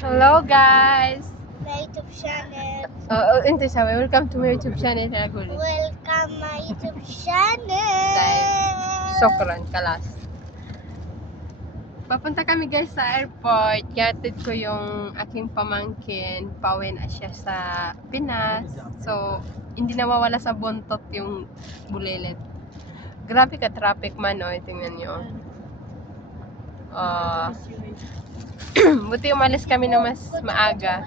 Hello guys! My YouTube channel. Ito siya. Welcome to my YouTube channel. Welcome my YouTube channel. Sokran, kalas. Papunta kami guys sa airport. Yatid ko yung aking pamangkin. Pauwi na siya sa Pinas. So, hindi na mawala sa buntot yung bulilit. Grabe ka traffic man, oh. Tingnan nyo. Buti umalis kami na mas maaga.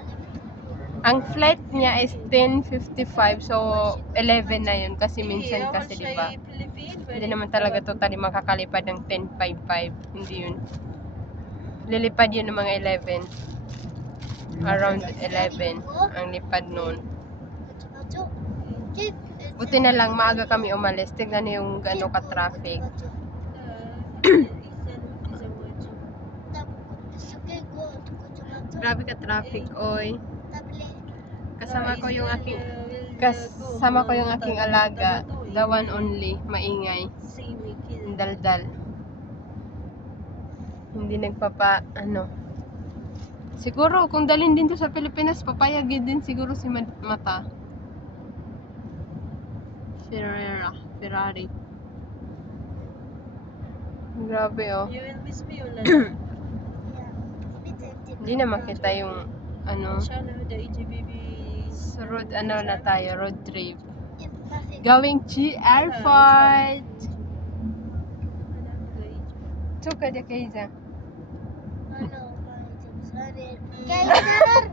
Ang flight niya is 10:55, so 11 na yun kasi minsan kasi diba hindi naman talaga totally makakalipad ng 10:55, hindi yun, lilipad yun ng mga 11, around 11 ang lipad noon. Buti na lang maaga kami umalis. Tignan niyo yung gano'n ka traffic. Grabe ka traffic, oy. Kasama ko yung aking alaga, the one only, maingay, daldal. Hindi siguro kung dalhin din to sa Pilipinas, papayagin din siguro si Mata. Ferrari. Grabe, oh. Hindi na makita yung road, na tayo, road trip. Going to airport. Tuka dia Kaiza. Kaiser,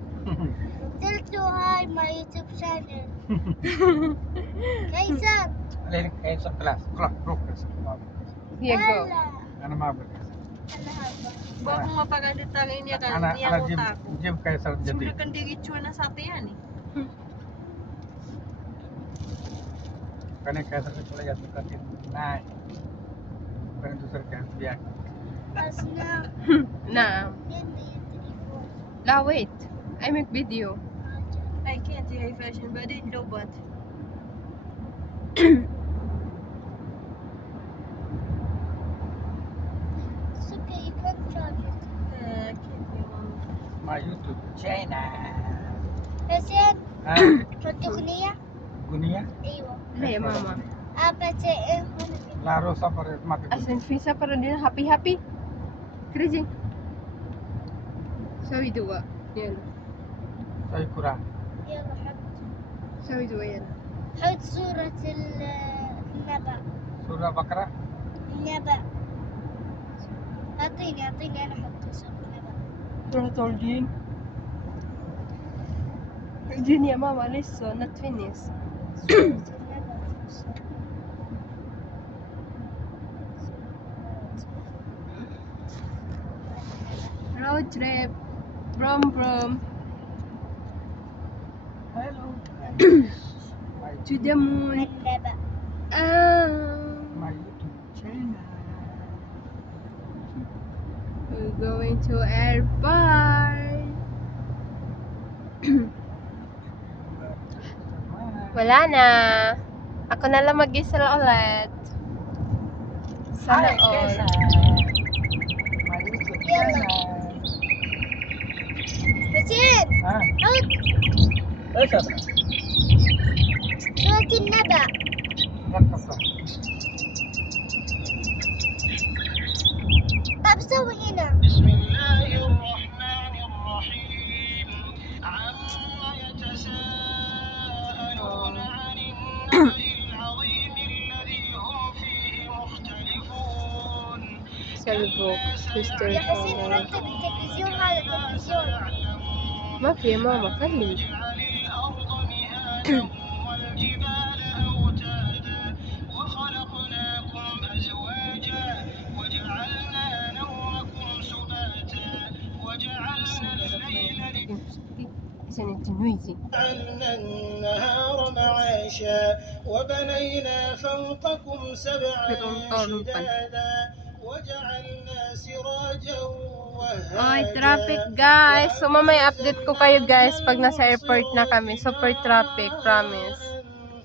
tell to hi my YouTube channel. Kaiser. Alleen Kaiser kelas, kelas. Here go. Ano mabot? Bago mapagalitan niya kan Anak niya utako. Jim Kaiser jadi. Sudah kan digicu na sa atin eh. Karena Kaiser itu lagi tukatin naik. Bukan itu serkan biak. Na. La wait. I make video. I can't see high fashion but it low but. It's okay, you can charge it. My YouTube channel. حسين Ah, حط أغنية. Gunia. أيوة. Na ya mama. بس La Rosa para mati. Asin visa para din happy. Crazy. Sawi dua. Yan. Saya kurang. يلا حط. Sawi dua yan. حط صورة النبأ. Surah Bakara. النبأ. أعطيني أنا أحط صورة النبأ. Protol din. Din ya mama, listen, not finish. صورة النبأ. Road trip. Brom. Hello. To the moon. النبأ. My YouTube channel. We're going to airport. Wala na. Ako na lang mag-isa ulit. Sana all. My YouTube يلا. channel. حسين Ah, حط Rosa. صورة النبأ. Rosa. طب سوي هنا. بسم الله الرحمن الرحيم عما يتساءلون عن النبأ العظيم الذي هم فيه مختلفون Salubok. Mr. يا حسين Power. حتى بالتلفزيون هذا تلفزيون. ما في يا ماما خلي. واجعل الأرض مهادا والجبال أوتادا وخلقناكم أزواجا وجعلنا نومكم سباتا وجعلنا الليل Isa na tinuizi. وجعلنا النهار معاشا وبنينا فوقكم سبعا شدادا وجعلنا سراجا Ay, وهاجا traffic guys. So mamaya update ko kayo guys pag nasa airport na kami. Super traffic, promise.